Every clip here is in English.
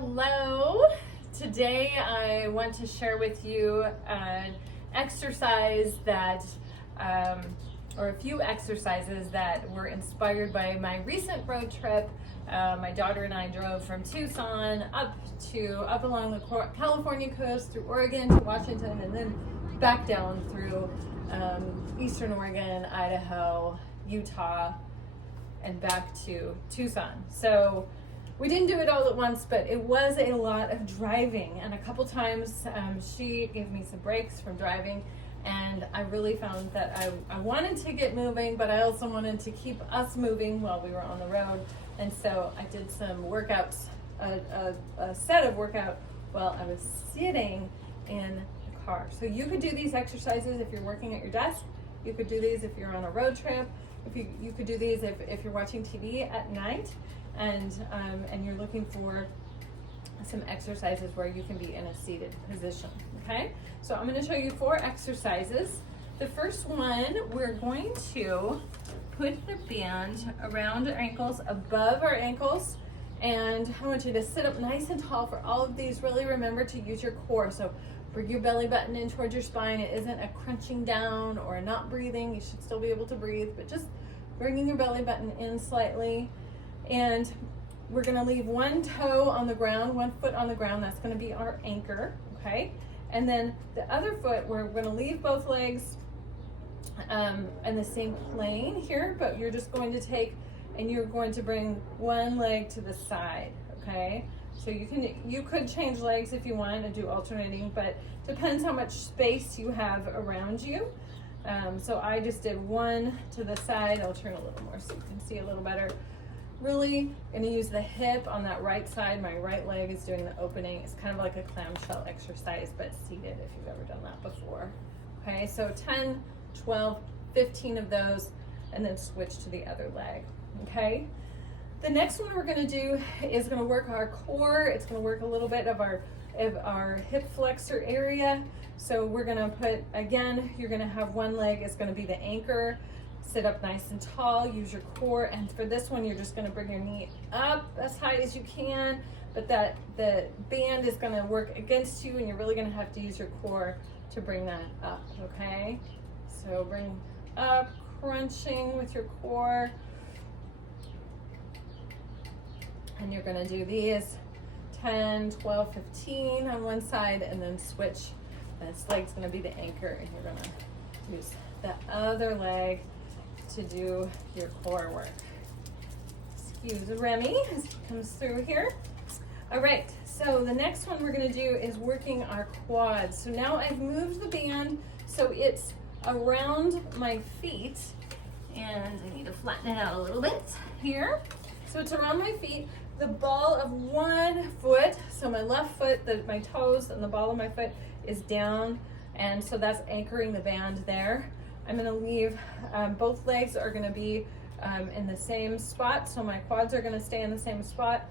Hello. Today I want to share with you an exercise that, or a few exercises that were inspired by my recent road trip. My daughter and I drove from Tucson up along the California coast through Oregon to Washington, and then back down through Eastern Oregon, Idaho, Utah, and back to Tucson. So we didn't do it all at once, but it was a lot of driving, and a couple times she gave me some breaks from driving, and I really found that I wanted to get moving, but I also wanted to keep us moving while we were on the road. And so I did some workouts, a set of workout while I was sitting in the car. So you could do these exercises if you're working at your desk. You could do these if you're on a road trip. You could do these if you're watching TV at night, and you're looking for some exercises where you can be in a seated position. Okay, so I'm going to show you 4 exercises. The first one, we're going to put the band around our ankles, above our ankles, and I want you to sit up nice and tall for all of these. Really remember to use your core. So bring your belly button in towards your spine. It isn't a crunching down or not breathing. You should still be able to breathe, but just bringing your belly button in slightly. And we're gonna leave one toe on the ground, one foot on the ground. That's gonna be our anchor, okay? And then the other foot, we're gonna leave both legs in the same plane here, but you're just going to take, and you're going to bring one leg to the side, okay? So you could change legs if you want and do alternating, but depends how much space you have around you. So I just did one to the side. I'll turn a little more so you can see a little better. Really gonna use the hip on that right side. My right leg is doing the opening. It's kind of like a clamshell exercise, but seated if you've ever done that before. Okay, so 10, 12, 15 of those, and then switch to the other leg, okay? The next one we're gonna do is gonna work our core. It's gonna work a little bit of our hip flexor area. So we're gonna put, again, you're gonna have one leg is gonna be the anchor. Sit up nice and tall, use your core, and for this one, you're just gonna bring your knee up as high as you can, but that the band is gonna work against you, and you're really gonna have to use your core to bring that up, okay? So bring up, crunching with your core. And you're gonna do these 10, 12, 15 on one side, and then switch. This leg's gonna be the anchor, and you're gonna use the other leg to do your core work. Excuse Remy as he comes through here. All right, so the next one we're gonna do is working our quads. So now I've moved the band so it's around my feet, and I need to flatten it out a little bit here. So it's around my feet. The ball of one foot, so my left foot, my toes and the ball of my foot is down, and so that's anchoring the band there. I'm gonna leave, both legs are gonna be in the same spot, so my quads are gonna stay in the same spot,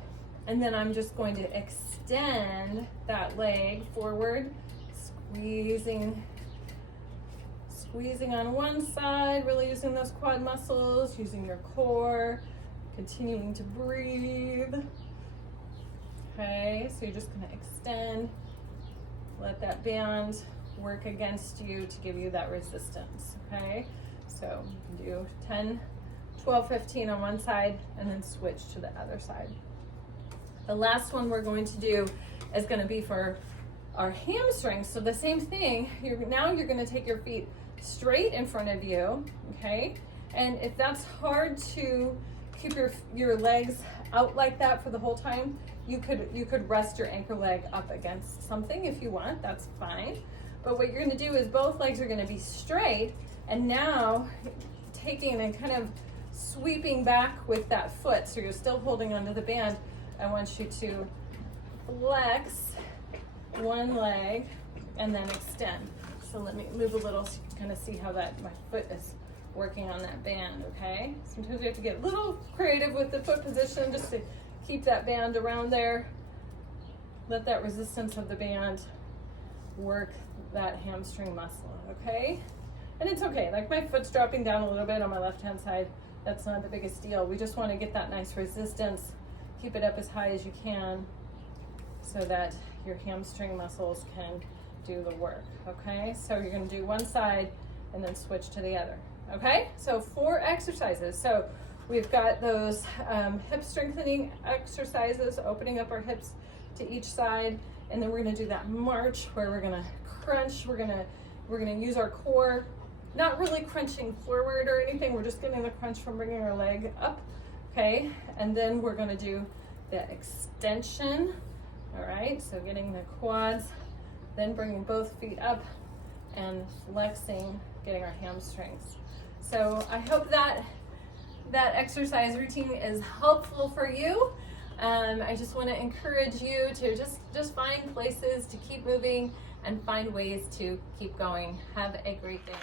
and then I'm just going to extend that leg forward, squeezing on one side, really using those quad muscles, using your core, continuing to breathe. Okay, so you're just gonna extend, let that band work against you to give you that resistance, okay? So you can do 10, 12, 15 on one side, and then switch to the other side. The last one we're going to do is gonna be for our hamstrings. So the same thing, now you're gonna take your feet straight in front of you, okay? And if that's hard to keep your legs out like that for the whole time, you could rest your anchor leg up against something if you want, that's fine. But what you're gonna do is both legs are gonna be straight, and now taking and kind of sweeping back with that foot, so you're still holding onto the band. I want you to flex one leg and then extend. So let me move a little so you can kind of see how my foot is working on that band, okay? Sometimes we have to get a little creative with the foot position just to keep that band around there. Let that resistance of the band work that hamstring muscle, okay? And it's okay, like my foot's dropping down a little bit on my left-hand side. That's not the biggest deal. We just want to get that nice resistance. Keep it up as high as you can. so that your hamstring muscles can do the work, okay? So you're gonna do one side and then switch to the other, okay? So 4 exercises. So we've got those hip strengthening exercises, opening up our hips to each side, and then we're gonna do that march where we're gonna crunch, we're gonna use our core, not really crunching forward or anything, we're just getting the crunch from bringing our leg up, okay? And then we're gonna do the extension, all right? So getting the quads, then bringing both feet up and flexing, getting our hamstrings. So I hope that exercise routine is helpful for you. I just want to encourage you to just find places to keep moving and find ways to keep going. Have a great day.